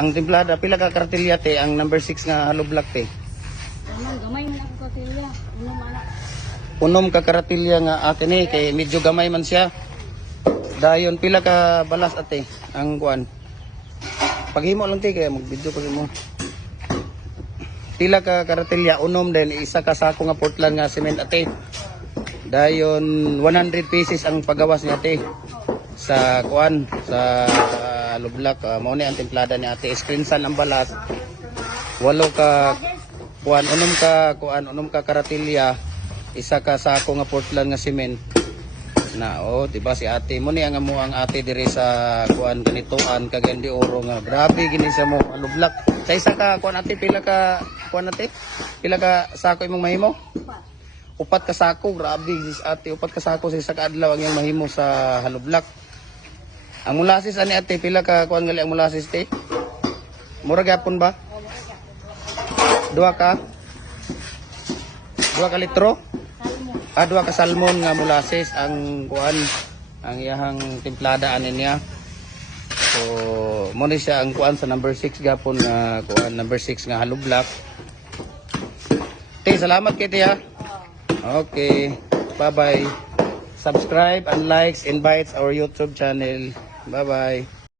Ang timplada pila ka kartilya te ang number 6 nga hollow block te. Gamay man ako katilya. Unom anak. Unom ka kartilya nga akin eh kay medyo gamay man siya. Dayon pila ka balas ate ang kuan. Paghimo lang te kay mag-video ko mo. Pila ka kartilya unom din isa ka sako nga Portland nga cement ate. Dayon 100 pieces ang pagawas niya ate. Sa kuan sa lublak mao ni ang templada ni ate screensan ang balas. 8 ka kuan unom ka karatilya isa ka sako nga Portland nga cement na di ba si ate mo ni ang amo ang ate diri sa kuan ganitoan kagandi oro nga grabe gini sa mo lublak sa isa ka kuan ate pila ka kuan ate pila ka sako imong mahimo upat ka sako grabe ate upat ka sako sa isa ka adlaw ang iyang mahimo sa halublak. Ang molasses ani ate pila ka kuan gali ang molasses te mura gyapon ba Dua ka litro? Dua ka salmon nga molasses ang kuan ang iyahang timplada ani niya. So mo ni siya ang kuan sa number 6 gapon nga kuan number 6 nga hollow block. Te salamat kay tiya. Okay. Bye bye. Subscribe and likes invites our YouTube channel. Bye bye.